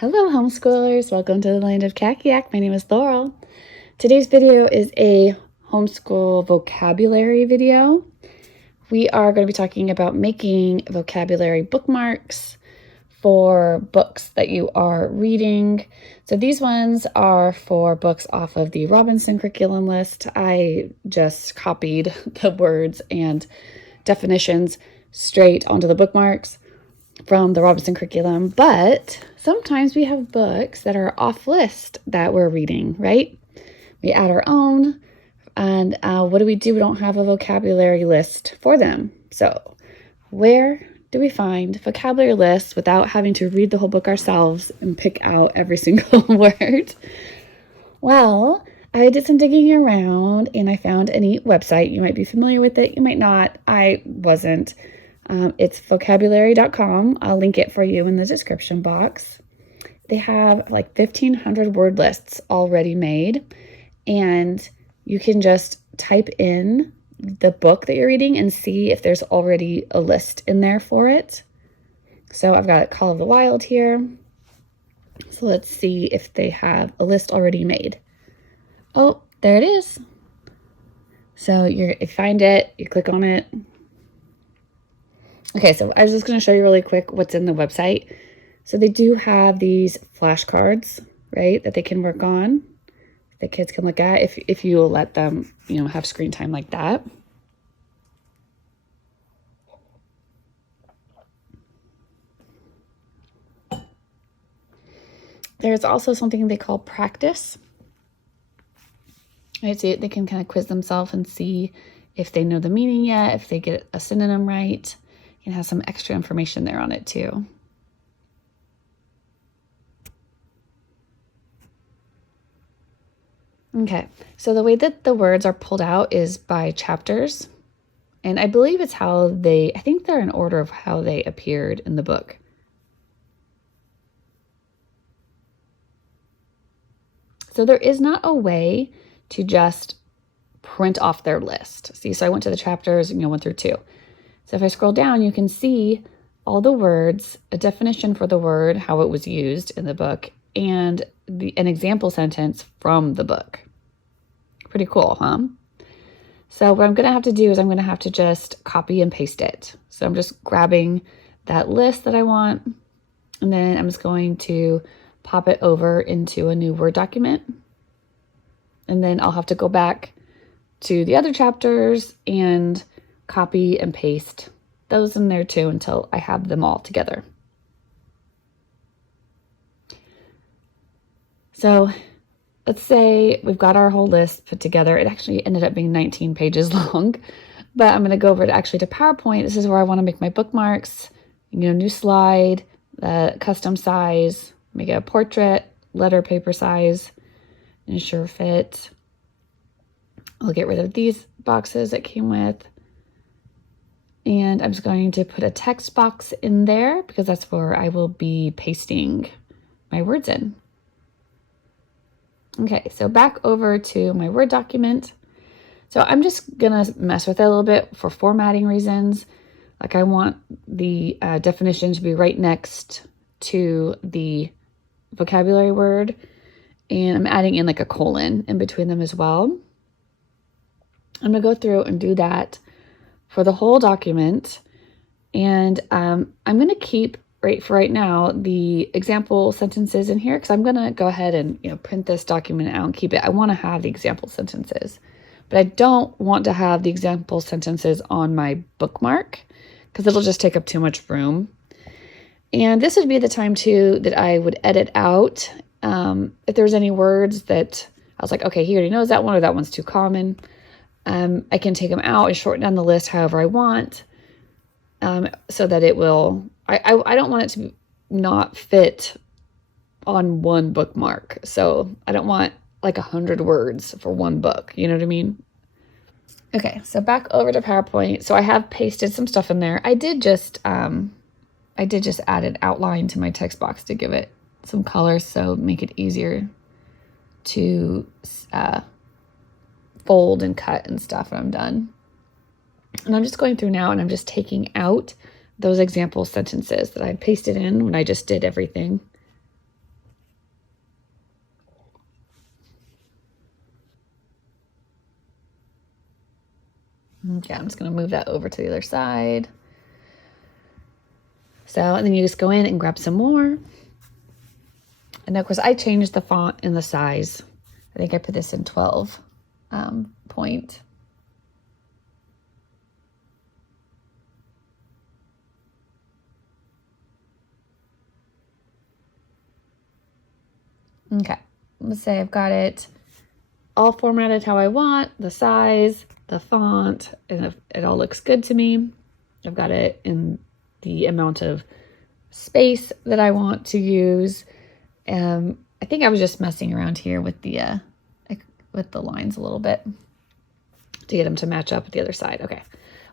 Hello, homeschoolers. Welcome to the land of Kakiak. My name is Laurel. Today's video is a homeschool vocabulary video. We are going to be talking about making vocabulary bookmarks for books that you are reading. So these ones are for books off of the Robinson curriculum list. I just copied the words and definitions straight onto the bookmarks from the Robinson curriculum, but sometimes we have books that are off list that we're reading, right? We add our own, and what do? We don't have a vocabulary list for them. So where do we find vocabulary lists without having to read the whole book ourselves and pick out every single word? Well, I did some digging around and I found a neat website. You might be familiar with it, you might not. I wasn't. It's vocabulary.com. I'll link it for you in the description box. They have like 1,500 word lists already made, and you can just type in the book that you're reading and see if there's already a list in there for it. So I've got Call of the Wild here. So let's see if they have a list already made. Oh, there it is. So you find it, you click on it. Okay, so I was just going to show you really quick what's in the website. So they do have these flashcards, right, that they can work on. The kids can look at if you will let them, have screen time like that. There's also something they call practice. Right, so they can kind of quiz themselves and see if they know the meaning yet, if they get a synonym right. It has some extra information there on it too. Okay, so the way that the words are pulled out is by chapters. And I believe it's I think they're in order of how they appeared in the book. So there is not a way to just print off their list. See, so I went to the chapters, 1 through 2. So if I scroll down, you can see all the words, a definition for the word, how it was used in the book, and an example sentence from the book. Pretty cool, huh? So what I'm going to have to do is I'm going to have to just copy and paste it. So I'm just grabbing that list that I want, and then I'm just going to pop it over into a new Word document. And then I'll have to go back to the other chapters and copy and paste those in there too until I have them all together. So let's say we've got our whole list put together. It actually ended up being 19 pages long, but I'm going to go over to PowerPoint. This is where I want to make my bookmarks, new slide, custom size, make it a portrait, letter paper size, ensure fit. I'll get rid of these boxes that came with. And I'm just going to put a text box in there because that's where I will be pasting my words in. Okay, so back over to my Word document. So I'm just going to mess with it a little bit for formatting reasons. Like I want the definition to be right next to the vocabulary word. And I'm adding in like a colon in between them as well. I'm going to go through and do that for the whole document. And I'm going to keep, for right now, the example sentences in here because I'm going to go ahead and print this document out and keep it. I want to have the example sentences, but I don't want to have the example sentences on my bookmark because it'll just take up too much room. And this would be the time too that I would edit out if there's any words that I was like, okay, he already knows that one or that one's too common. I can take them out and shorten down the list however I want so that it will, I don't want it to not fit on one bookmark. So I don't want like 100 words for one book. You know what I mean? Okay, so back over to PowerPoint. So I have pasted some stuff in there. I did just add an outline to my text box to give it some color, so make it easier to fold and cut and stuff when I'm done. And I'm just going through now and I'm just taking out those example sentences that I pasted in when I just did everything. Okay, I'm just going to move that over to the other side. So, and then you just go in and grab some more. And of course, I changed the font and the size. I think I put this in 12 point. Okay, let's say I've got it all formatted how I want, the size, the font, and if it all looks good to me. I've got it in the amount of space that I want to use. I think I was just messing around here with the lines a little bit to get them to match up with the other side. Okay,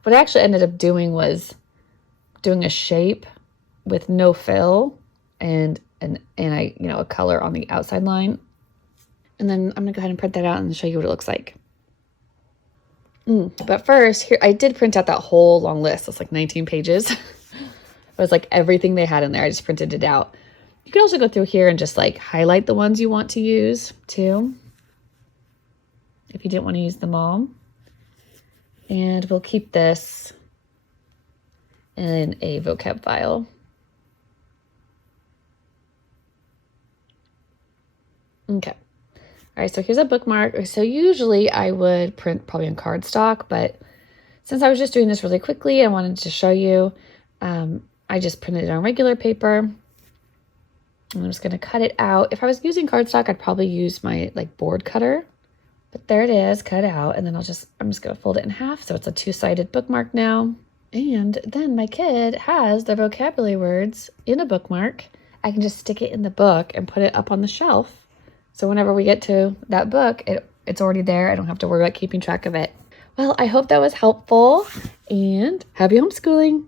what I actually ended up doing was doing a shape with no fill and a color on the outside line. And then I'm gonna go ahead and print that out and show you what it looks like. But first, here I did print out that whole long list. It's like 19 pages. It was like everything they had in there. I just printed it out. You can also go through here and just like highlight the ones you want to use too, if you didn't want to use them all. And we'll keep this in a vocab file. Okay. All right, so here's a bookmark. So usually I would print probably on cardstock, but since I was just doing this really quickly, I wanted to show you, I just printed it on regular paper. I'm just gonna cut it out. If I was using cardstock, I'd probably use my board cutter, but there it is, cut out. And then I'm just gonna fold it in half. So it's a two-sided bookmark now. And then my kid has the vocabulary words in a bookmark. I can just stick it in the book and put it up on the shelf. So whenever we get to that book, it's already there. I don't have to worry about keeping track of it. Well, I hope that was helpful, and happy homeschooling.